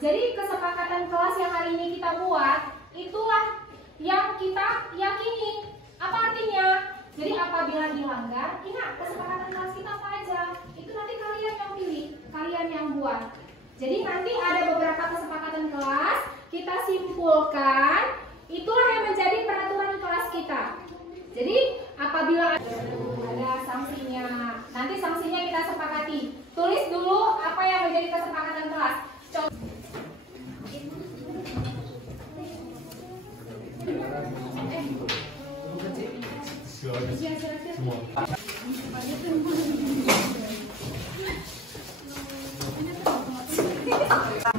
Jadi kesepakatan kelas yang hari ini kita buat, itulah yang kita yakini. Apa artinya? Jadi apabila dilanggar, ingat kesepakatan kelas kita apa aja? Itu nanti kalian yang pilih, kalian yang buat. Jadi nanti ada beberapa kesepakatan kelas, kita simpulkan, itulah yang menjadi peraturan kelas kita. Jadi apabila ada sanksinya, nanti sanksinya kita sepakati. Tulis dulu apa yang menjadi kesepakatan kelas.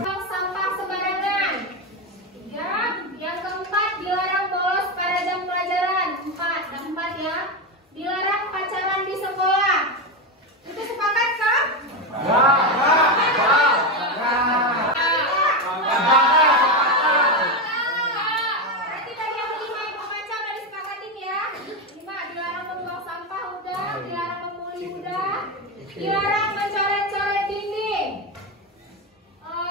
Buang sampah sembarangan. Ya, yang keempat dilarang bolos pada jam pelajaran. Empat ya. Dilarang pacaran di sekolah. Itu sepakat kan? Berarti tadi yang 5 yang membaca udah disepakatin ya. 5 dilarang membuang sampah udah, dilarang membuli udah, dilarang mencoret-coret dinding.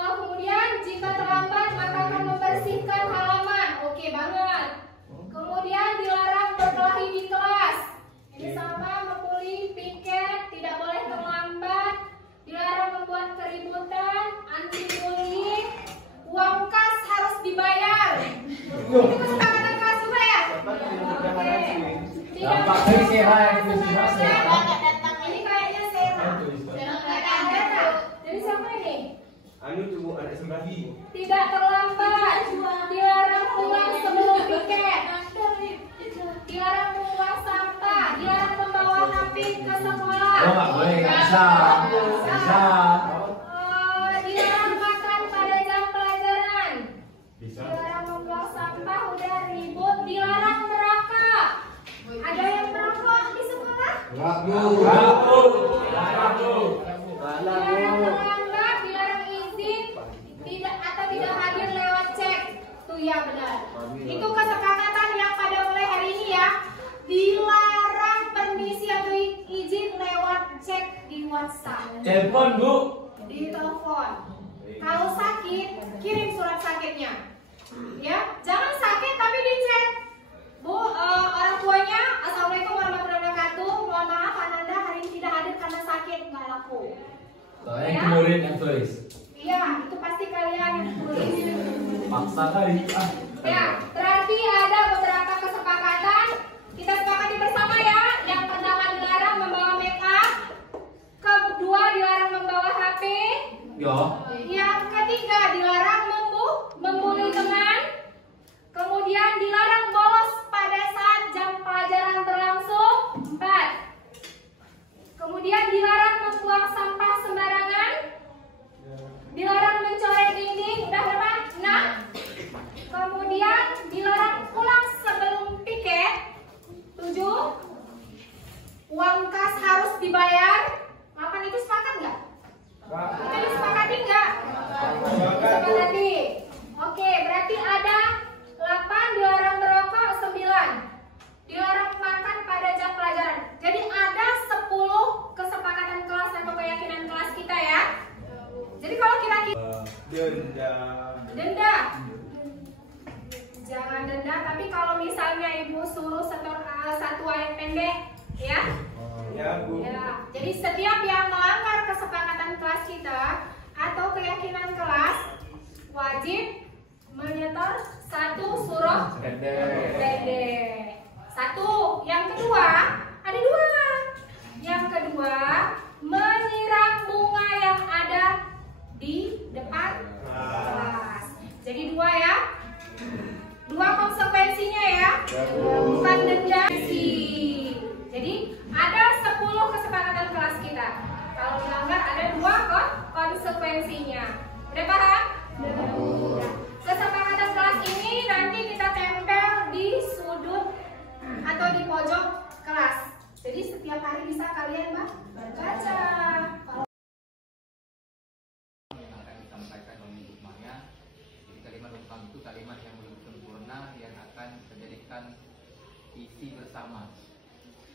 Kemudian jika terlambat maka akan membersihkan halaman. Oke banget. Kemudian dilarang berkelahi di kelas. Ini sama membuli, piket, tidak boleh terlambat. Dilarang membuat keributan, anti bullying. Uang kas harus dibayar. Itu kesepakatan kelas juga ya? Oke. Ini kayaknya sehat. Jadi siapa ini? Ada sembahi. Tidak terlambat. Dilarang pulang sebelum piket. Dilarang membuang sampah. Dilarang membawa HP ke sekolah. Nggak boleh, nggak bisa. Dilarang makan pada jam pelajaran. Bisa. Dilarang membuang sampah. Udah ribut. Dilarang merokok. Ada yang merokok di sekolah? Dilarang terlambat. Dilarang izin. Tidak hadir lewat cek. Tuh ya benar. Itu kesepakatan yang pada mulai hari ini ya. Dilarang permisi atau izin lewat cek di WhatsApp. Telepon, Bu. Di telepon. Kalau sakit, kirim surat sakitnya. Ya, jangan sakit tapi dicek. Bu, orang tuanya, assalamualaikum warahmatullahi wabarakatuh. Mohon maaf, Ananda hari ini tidak hadir karena sakit, nggak laku. Yang murid yang tulis. Iya, itu pasti kalian yang tulis. Paksa kali. Ya, berarti ada beberapa kesepakatan. Kita sepakati bersama ya. Yang pertama dilarang membawa make up. Kedua dilarang membawa HP. Yo. Yang ketiga dilarang membuli teman. Kemudian dilarang bolos pada saat jam pelajaran berlangsung. 4. Kemudian dilarang membuang sampah sembarangan. Dilarang mencoret dinding. Udah berapa? 6. Kemudian dilarang pulang sebelum piket. 7. Uang kas harus dibayar. 8 itu sepakat nggak? Itu disepakati nggak? Disepakati. Oke, berarti ada 8 dilarang merokok, 9 dilarang makan pada jam pelajaran. Jadi ada 10 kesepakatan kelas atau keyakinan kelas kita ya. Jadi kalau kira-kira denda. Jangan denda, tapi kalau misalnya ibu suruh satu ayat pendek, ya. Ya, Bu. Ya. Jadi setiap yang melanggar kesepakatan kelas kita atau keyakinan kelas wajib menyetor 1 surah pendek. 1. Yang kedua, ada 2. Yang kedua, menyiram bunga yang ada di depan kelas. Jadi 2 ya. 2 konsekuensinya ya. Bukan denda sih. Jadi ada 10 kesepakatan kelas kita. Kalau dilanggar ada 2 konsekuensinya. Udah paham? Udah. Kesepakatan kelas ini nanti kita tempel di sudut atau di pojok kelas. Jadi setiap hari bisa kalian baca. Akan disampaikan oleh Ibu Maya. Jadi kalimat utama itu kalimat yang belum sempurna yang akan menjadikan visi bersama.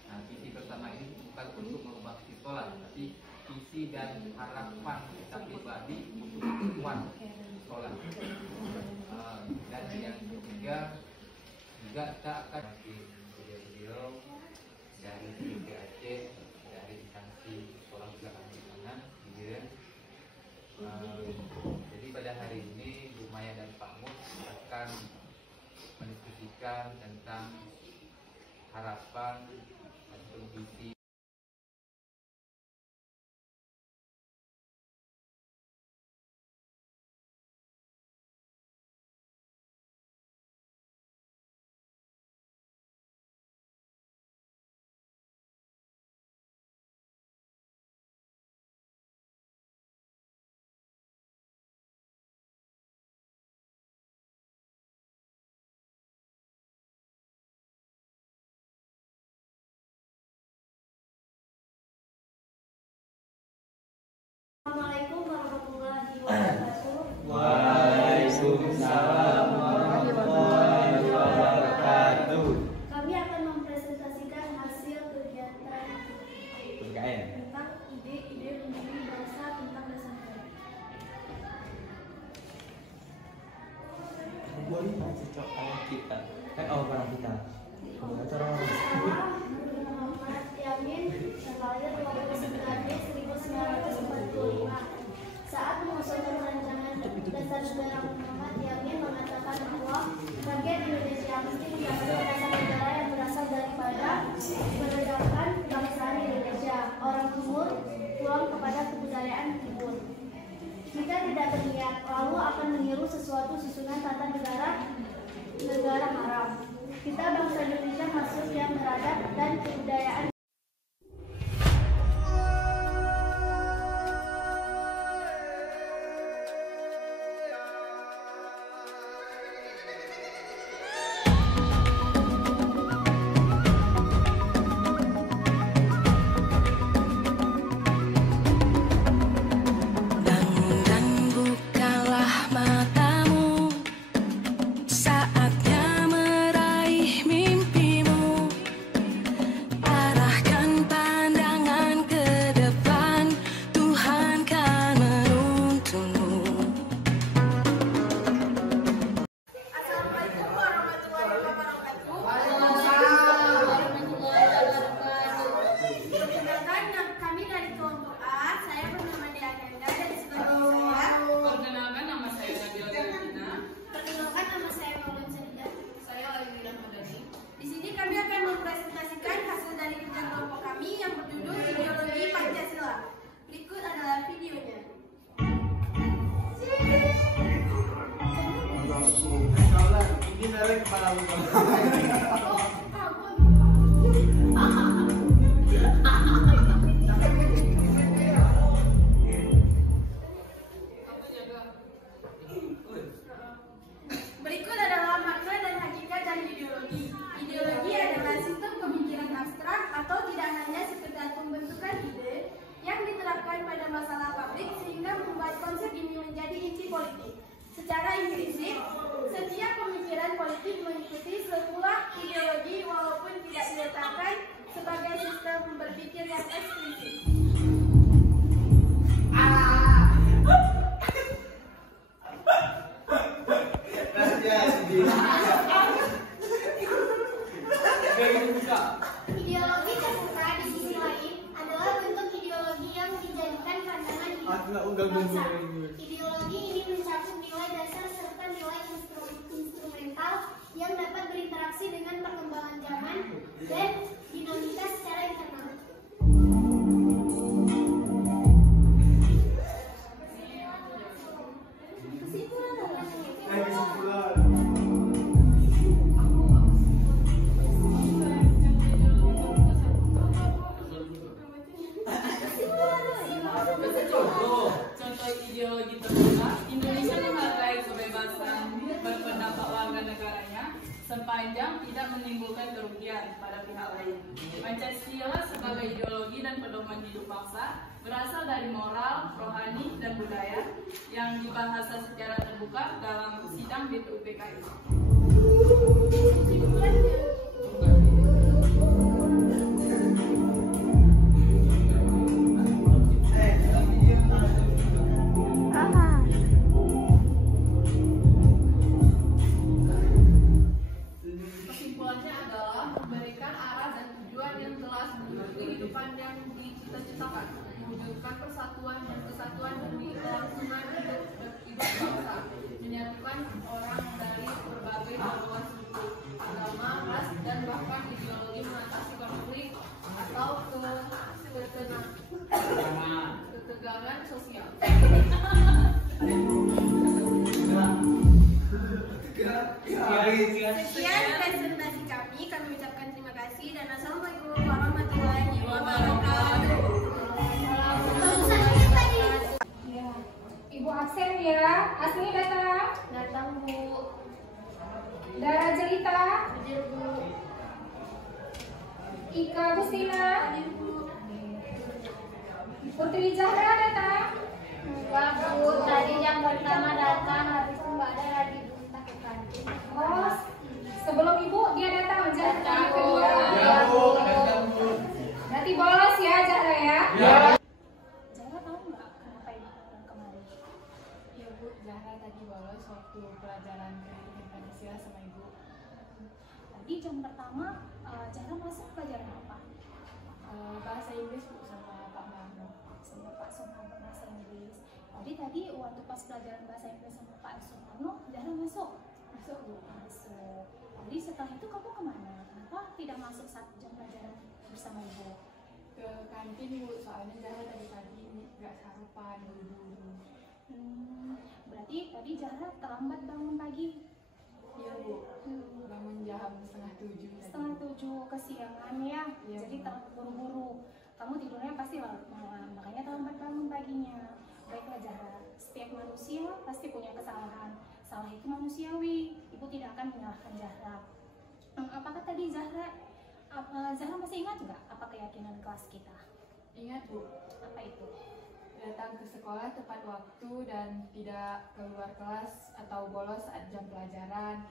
Nah, visi bersama ini bukan untuk merubah sekolah, tapi visi dan harapan kita pribadi untuk tujuan sekolah. Dan yang ketiga juga kita akan video-video dari PAC, dari instansi sekolah juga kami di sana, gitu ya. Jadi pada hari ini Bu Maya dan Pak Mus akan mendiskusikan tentang harapan atau visi Assalamualaikum warahmatullahi wabarakatuh. Waalaikumsalam warahmatullahi wabarakatuh. Kami akan mempresentasikan hasil kegiatan tentang ide-ide pendiri bangsa tentang dasar negara. Kita. Orang kita. Muhammad Yamin terlahir 29 Mei 1945. Saat mengusulkan rancangan dasar negara, Muhammad Yamin mengatakan bahwa bagian Indonesia mesti mengambil dasar negara yang berasal daripada peradaban kebangsaan Indonesia. Orang timur pulang kepada kebudayaan timur. Jika tidak berniat, lalu akan meniru sesuatu susunan tata negara haram. Kita bangsa Indonesia masuk yang beradab dan kebudayaan. Berikut adalah makna dan hakikat dari ideologi. Ideologi adalah sistem pemikiran abstrak atau tidak hanya sekedar pembentukan ide yang diterapkan pada masalah publik sehingga membuat konsep ini menjadi inti politik. Secara implisit, setiap pemikiran politik mengikuti sebuah ideologi walaupun tidak diletakkan sebagai sistem berpikir yang eksplisit. Ideologi terbuka di sisi lain adalah bentuk ideologi yang dijadikan pandangan hidup bangsa. Ideologi ini mencakup nilai dasar serta nilai instrumental yang dapat berinteraksi dengan perkembangan zaman dan dinamika secara internal. Contoh ideologi terbuka, Indonesia menghargai kebebasan berpendapat warga negaranya sepanjang tidak menimbulkan kerugian pada pihak lain. Pancasila sebagai ideologi dan pedoman hidup bangsa berasal dari moral, rohani, dan budaya yang dibahas secara terbuka dalam sidang BPUPKI. Sekian presentasi kami ucapkan terima kasih dan assalamualaikum warahmatullahi wabarakatuh. Ya. Ibu absen ya. Asmi datang. Datang Bu. Dara Jelita. Hadir Bu. Ika Agustina. Hadir Bu. Putri Zahra datang. Enggak Bu, tadi jam pertama datang habis itu nggak ada lagi Bu entah ke kantin. Oh, sebelum ibu dia datang Zahra kedua. Ya Bu. Nanti bolos ya Zahra ya. Zahra tahu nggak kenapa ibu datang kemari? Iya Bu, Zahra tadi bolos waktu pelajaran pendidikan Pancasila sama ibu. Tadi jam pertama Zahra masuk pelajaran apa? Bahasa Inggris Bu sama Pak Marno. Sama Pak Sumarno bahasa Inggris. Tadi waktu pas pelajaran bahasa Inggris sama Pak Sumarno, Zahra masuk. Masuk Bu. Masuk. Jadi setelah itu kamu kemana? Kenapa tidak masuk saat jam pelajaran bersama ibu? Ke kantin Bu, soalnya Zahra tadi pagi nggak sarapan buru-buru. Berarti tadi Zahra terlambat bangun pagi. Iya Bu, bangun jam 6:30 tadi. 6:30 kesiangan ya. Iya, Jadi Bu. terlalu buru-buru. Kamu tidurnya pasti malam, makanya terlambat bangun paginya. Baiklah Zahra, setiap manusia pasti punya kesalahan. Salah itu manusiawi. Ibu tidak akan menyalahkan Zahra. Apakah tadi Zahra masih ingat nggak apa keyakinan kelas kita? Ingat Bu, Apa itu? datang ke sekolah tepat waktu dan tidak keluar kelas atau bolos saat jam pelajaran.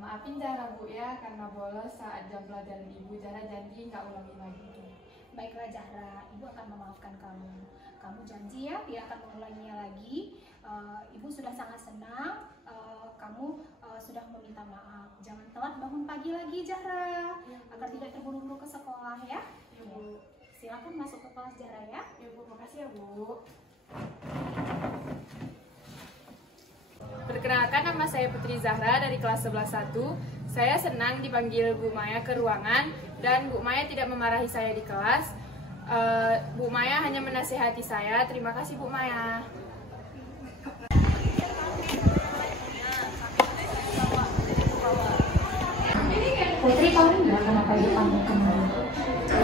Maafin Zahra Bu ya, karena bolos saat jam pelajaran ibu. Zahra janji nggak ulangi lagi. Baiklah Zahra, ibu akan memaafkan kamu. Kamu janji ya, tidak akan mengulanginya lagi. Ibu sudah sangat senang. Kamu sudah meminta maaf. Jangan telat bangun pagi lagi Zahra, agar tidak terburu-buru ke sekolah ya. Ibu, Silakan masuk ke kelas Zahra ya. Ibu makasih ya Bu. Perkenalkan, nama saya Putri Zahra dari kelas 11-1. Saya senang dipanggil Bu Maya ke ruangan dan Bu Maya tidak memarahi saya di kelas. Bu Maya hanya menasihati saya. Terima kasih Bu Maya. Putri, kamu nggak kenapa dipanggil kemarin?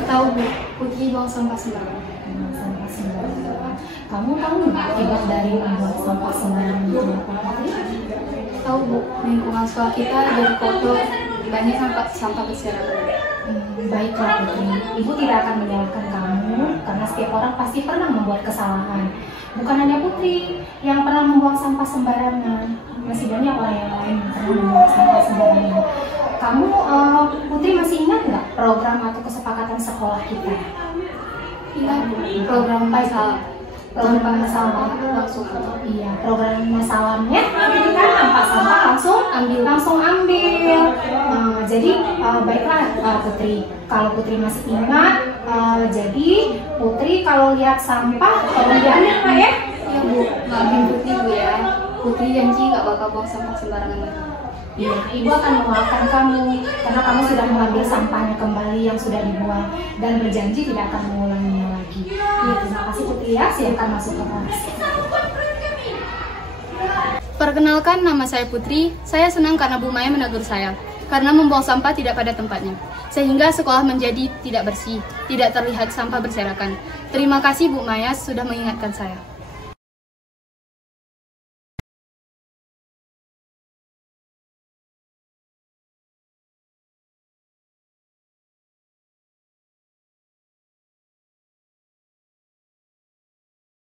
Tahu Bu, Putri buang sampah sembarangan. Sampah sembarangan. Kamu tahu nggak akibat dari membuang sampah sembarangan itu apa, Putri? Tahu Bu, lingkungan sekolah kita jadi kotor, banyak sampah berserakan. Baiklah Putri, Ibu tidak akan menyalahkan kamu karena setiap orang pasti pernah membuat kesalahan. Bukan hanya Putri yang pernah membuang sampah sembarangan, masih banyak orang yang lain yang pernah membuang sampah sembarangan. Kamu, Putri masih ingat nggak program atau kesepakatan sekolah kita? Ingat Bu, program masalah. Program masalah langsung. Iya, program masalahnya itu kan nampak sampah langsung ambil. Jadi baiklah Putri, kalau Putri masih ingat, jadi Putri kalau lihat sampah tolong diambil Pak ya. Iya Bu, maafin Putri Bu ya. Putri janji nggak bakal buang sampah sembarangan lagi. Iya, Ibu akan memaafkan kamu karena kamu sudah mengambil sampahnya kembali yang sudah dibuang dan berjanji tidak akan mengulanginya lagi. Iya, terima kasih Putri ya. Silakan masuk ke kelas. Perkenalkan, nama saya Putri. Saya senang karena Bu Maya menegur saya karena membuang sampah tidak pada tempatnya, sehingga sekolah menjadi tidak bersih, tidak terlihat sampah berserakan. Terima kasih Bu Maya sudah mengingatkan saya.